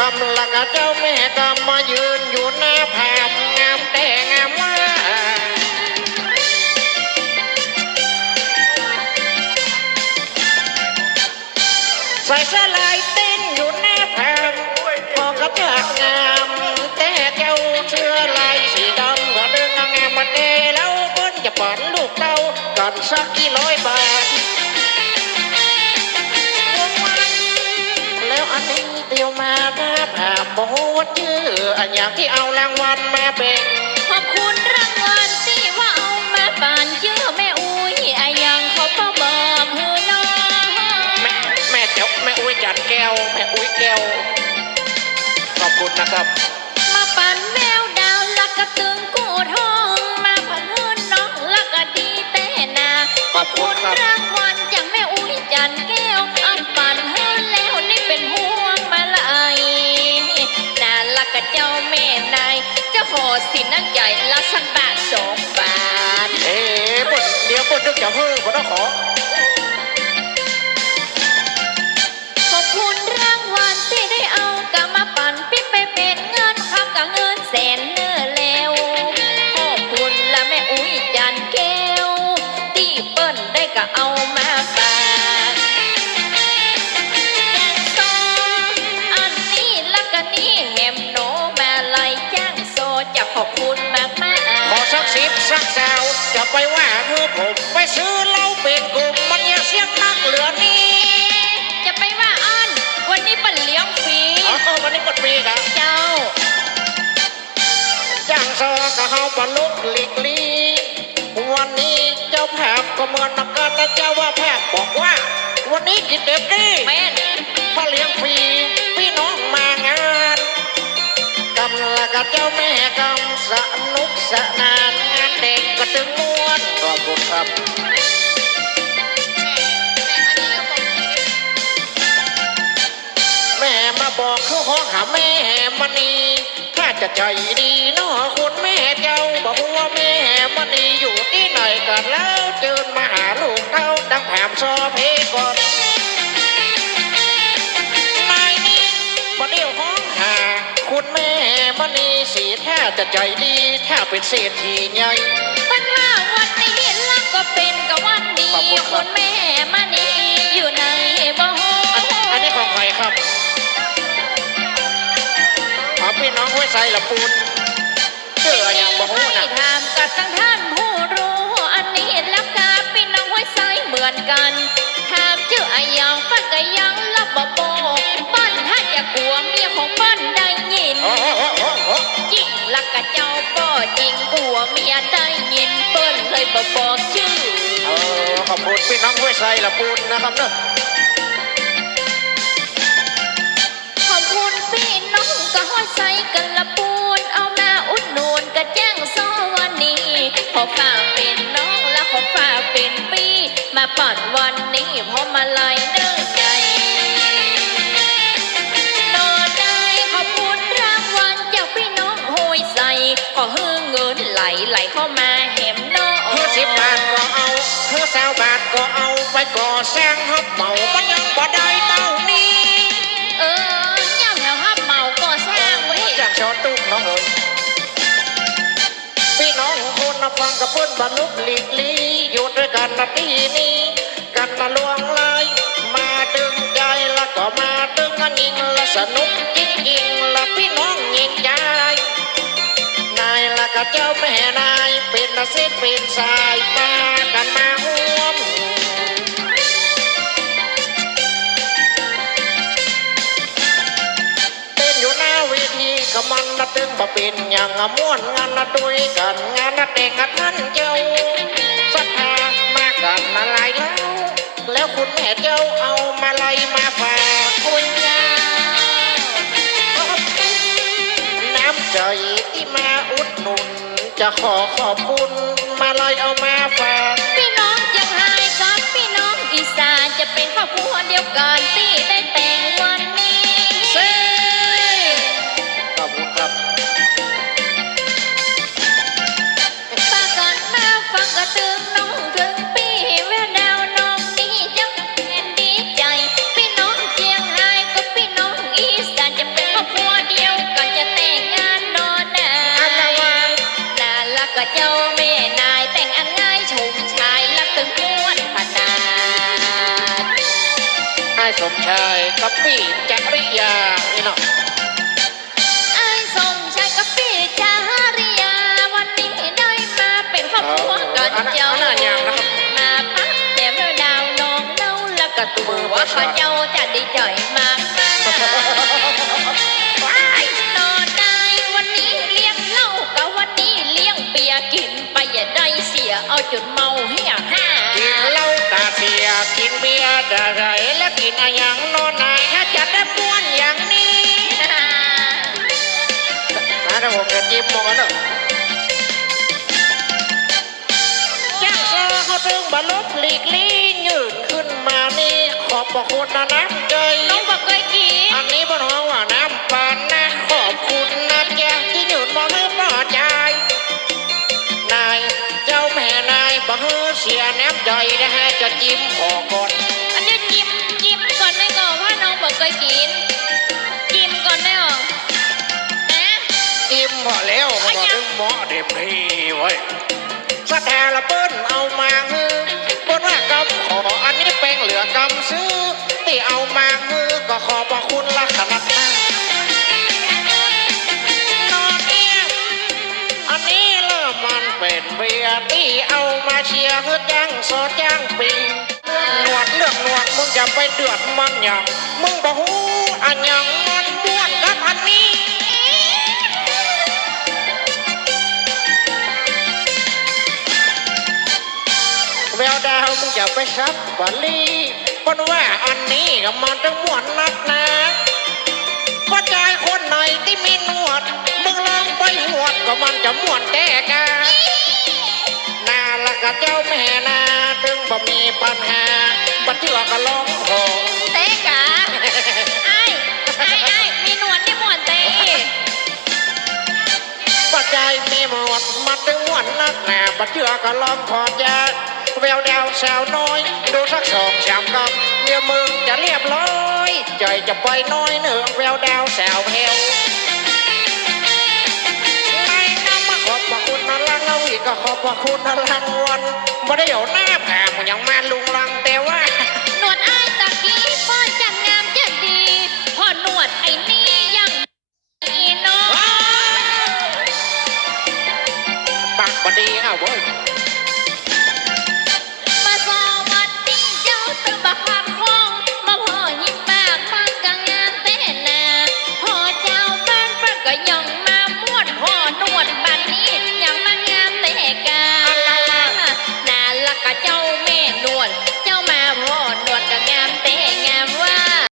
กำลังเจ้าแม่กำมายืนอยู่หน้าแผ่นงามแต่งามว่าใส่เสื้อลายเต้นอยู่หน้าแผ่นพอกระจากงามแต่เจ้าเสื้อลายสีดำก็เดินงามมาเดแล้วเพิ่นจะปอนลูกเต้าก่อนสักกี่ร้อยบาท บอกว่าชื่ออันอย่างที่เอารางวัลมาแบ่งขอบคุณรางวัลที่ว่าเอามาปานเชื่อแม่อุ้ยไอายังขอพ่อบอกเือน้องแม่แม่เจ้าแม่อุ้ยจัดแก้ว แม่อุ้ยแก้ว ขอบคุณนะครับ กับเจ้าแม่นายเจ้าขอสินนั่งใจละสักบาทสองบาท เอ๊ะบนเดี๋ยวบนนึกจะเฮ้อคนต้องขอ ดปีกันเจ้าจ้างซอก็เฮาบรรลุหลีกลีวันนี้เจ้าแพทย์ก็เหมือนนักการและเจ้าว่าแพทย์บอกว่า วันนี้กินเต็มที่แม่นพอเลี้ยงฟรีพี่น้องมางานกำลังกับเจ้าแม่กำสนุกสนานงานเด็กก็ถึงม้วนขอบคุณครับแม่มาบ อกคือห้องหาแม่มณีถ้าจะใจดีเนาะคุณแม่เจ้าบอกว่าแม่มณีอยู่ที่ไหนกันแล้วเจิญมาหาลูกเต้าดังแผมซอเพก่อนนายนี่มาเดียวห้องหา คุณแม่มณีสีถ้าจะใจดีถ้าเป็นเศรษฐีใหญ่ปัญหาวันนี้ลักก็เป็นกับวันดีขอบคุณครับคุณแม่มานีอยู่ในบ่โฮอันอันนี้ของใครครับ อ๋อพี่น้องห้วยไซละปูนเจออย่างบ่ฮู้นะให้ถามกับทั้งท่านผู้รู้ อันนี้แล้วกาพี่น้องไว้ใส่เหมือนกันถามเจ้าอายังปั้นก็ยังรับบ่โบปั้นถ้าจะกลัวเมียของปั้นได้ยิน โอ้โหโอ้โหโอ้โหจริงลักกะเจ้าก็จริงกลัวเมียได้ยินเปิ้นเลยบ่บอกชื่อ เออขอบคุณพี่น้องห้วยไซละปูนนะครับเนอะ ใส่กันละปูน เอามาอุดหนุนกระแจ้งซอวันนี้ขอฝ่าเป็นน้องและขอฝ่าเป็นปี มาปั่นวันนี้พราะมาลายเนื้อใจโนได้ขอบคุณรางวัลจากพี่น้องโหยใส่ขอฮือเงินไหลไหลเข้ามาแหมโนเพื่อสิบบาทก็เอาเพื่อสาวบาทก็เอาไปก่อสร้างฮับเหมามันยังบ่ได้เต้านี้ จอตุ้มน้องเอ๋ยพี่น้องคนนับฟังกับเพื่อนบรรลุหลีกลีอยู่ด้วยกันนาทีนี้ กันมาลวงลายมาดึงใจแล้วก็มาดึงกันยิงและสนุกจริงๆและพี่น้องยิงใจนายและกับเจ้าแม่นายเป็นอาเส้นเป็นสายตากันมาห่วม ก็มันนะตึงบ่เป็นอย่างม่วนงานนะด้วยกันงานนะเด็กกับท่านเจ้าศรัทธามากันอะไรแล้ว แล้วคุณแม่เจ้าเอามาลยมาฝากคุณยาน้ำใจที่มาอุดหนุน จะขอขอบคุณมาลยเอามาฝากพี่น้องจังไห้กับพี่น้องอีสานจะเป็นครอบครัวเดียวกันที่ได้ ไอ้สมชายกับพี่จริยานี่เนาะไอ้สมชายกับพี่จาริยา วันนี้ได้มาเป็นครอบครัวกันเจ้ามาพักแต่เมื่อดาวน้องเน่าแล้วก็ตัวข้าเจ้าจะได้จ่อยมากมากว้ายนอนได้วันนี้เลี้ยงเหล้ากับวันนี้เลี้ยงเบียร์กินไปอย่าได้เสียเอาจนเมาเหี่ยห้ากินเหล้าตาเสียกินเบียร์ดาไรและ ม้วนอย่างนี้นะถ้าผมจะจิ้มมองกันเนอะย่างเซอเขาถึงบรรลบหลีกลี่ยืนขึ้นมานี่ขอบพระคุณนะน้ำใจน้องบอกเคยกินอันนี้บนห้องว่าน้ำปานนะขอบคุณนะจ๊ะที่ยุดมาให้ปลอดใจนายเจ้าแม่นายบ่เฮอเสียน้ำใจนะฮะจะจิ้มขอก่ ถึงเหมาะเต็มที่ไว้ยสแตละเปิ้นเอามาฮือเปิ้นว่ากำขออันนี้เป็นเหลือกำซื้อที่เอามาฮือก็ขอบพระคุณละขนาดนั้นนอนเียอันนี้เริ่มมันเป็นเบียร์ที่เอามาเชียร์ฮือจ้างโซจ้างปิงหนวดเลือกหนวดมึงจะไปเดือดมันอย่างมึงบอกหูอันยัง ววดาวมึงอย่าไปซับบาลีเพราะว่าอันนี้ก็มันจะม่วนนักนะกระจายคนไหนที่มีหนวด มึงลองไปหวดก็มันจะม่วนแต่กันนาละกะเจ้าแม่นาถึงบ่มีปัญหาบัดเจือก็ร้องโหเต้กะไอ้ไอ้ไอ้มีหนวดนี่หมวนเต้ปัจจัยมีหมวดมันถึงม่วนนักหนาบัดเจือก็ร้องขอจา แววดาวสาวน้อย ดูสักสองสามกำเดี๋ยวมึงจะเรียบร้อยใจจะไปน้อยเนื้อแววดาวสาวเพลวไม่นำมาขอบพระคุณนะลังเอาอีกก็ขอบพระคุณนะลังวันบ่ได้เอาหน้าแผงมันยังมาลู